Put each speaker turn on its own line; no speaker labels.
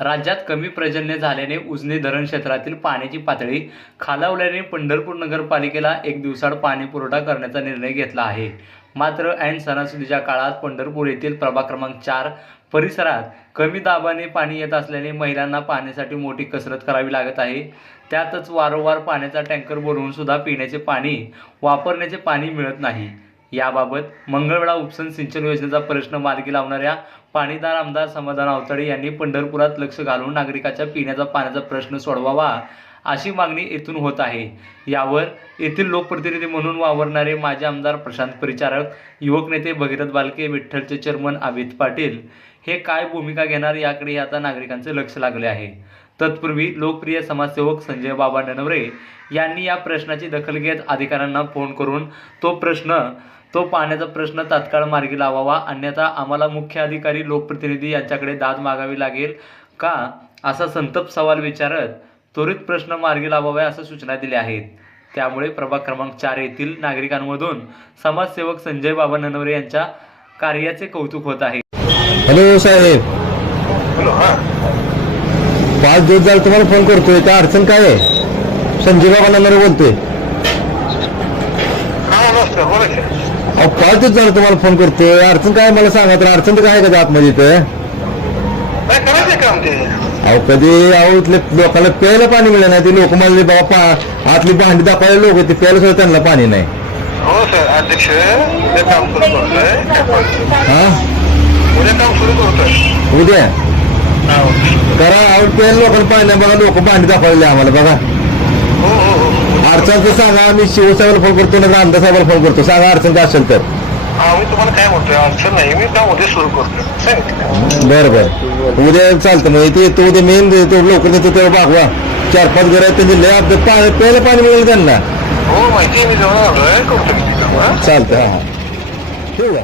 राज्यात कमी पर्जन्य झाल्याने उजने धरण क्षेत्रातील पाण्याची पातळी खालावल्याने पंढरपूर नगरपालिकेला एक दिवसाड पाणी पुरवठा करण्याचा निर्णय घेतला आहे. मात्र ऐन सणासुदीच्या काळात पंढरपूर येथील प्रभाग क्रमांक चार परिसरात कमी दाबाने पाणी येत असल्याने महिलांना पाण्यासाठी मोठी कसरत करावी लागत आहे. त्यातच वारंवार पाण्याचा टँकर बोलवून सुद्धा पिण्याचे पाणी वापरण्याचे पाणी मिळत नाही. याबाबत मंगळवेळा उपसन सिंचन योजनेचा प्रश्न मार्गी लावणाऱ्या पाणीदार आमदार समाधान आवताडे यांनी पंढरपुरात लक्ष घालून नागरिकाच्या पिण्याचा पाण्याचा प्रश्न सोडवावा अशी मागणी येथून होत आहे. यावर येथील लोकप्रतिनिधी म्हणून वावरणारे माजी आमदार प्रशांत परिचारक युवक नेते भगीरथ बालके विठ्ठलचे चेअरमन अमित पाटील हे काय भूमिका घेणार याकडे आता नागरिकांचे लक्ष लागले आहे. तत्पूर्वी लोकप्रिय समाजसेवक संजय बाबा ननवरे यांनी या प्रश्नाची दखल घेत अधिकाऱ्यांना फोन करून तो प्रश्न तो पाण्याचा प्रश्न तात्काळ मार्गी लावावा अन्यथा आम्हाला मुख्य अधिकारी लोकप्रतिनिधी यांच्याकडे दाद मागावी लागेल का? असा संतप सवाल विचारत त्वरित प्रश्न मार्गी लावावे अशा सूचना दिल्या आहेत. त्यामुळे प्रभाग क्रमांक चार येथील नागरिकांमधून समाजसेवक संजय बाबा ननवरे यांच्या कार्याचे कौतुक होत आहे.
हॅलो साहेब.
हॅलो हा.
पाच दिवस झाले तुम्हाला फोन करतोय काय अडचण काय आहे? संजय बाबा नंबर बोलतोय. अहो पाच दिवस झाले तुम्हाला फोन करतोय. अडचण काय मला सांगा तर अडचण तर काय आहे का आतमध्ये इथं?
काय करायचं काम ते
अहो कधी अहो इथले लोकांना प्यायला पाणी मिळलं नाही ते लोक म्हणले बाबा पा आतली भांडी दाखवायला लोक ते प्यायला सुद्धा त्यांना पाणी नाही.
हो सर अध्यक्ष उद्या काम सुरू करतोय.
हा?
उद्या काम सुरू करतोय.
उद्या?
हा.
करा अहो प्यायला लोकांना पाणी नाही बघा लोक भांडी दाखवायला आम्हाला बघा.
हो हो.
अडचण तर सांगा मी शिवसाहेबाला फोन करतो ना आमदार साहेबाला फोन करतो. सांगा अडचण काय असेल तर.
हा मी तुम्हाला काय म्हणतोय अडचण नाही मी काम उद्या सुरू सांगितलं
बरं बरं. उद्या चालतं मग ते तो उद्या मेन तो लवकर देतो तेव्हा भागवा. चार पाच घर आहेत त्यांचे लय अपघात पाणी प्यायला पाणी मिळेल त्यांना.
हो माहिती आहे मी जवळ आलोय करतो मी हा
चालतं हा हा. ठेवू का?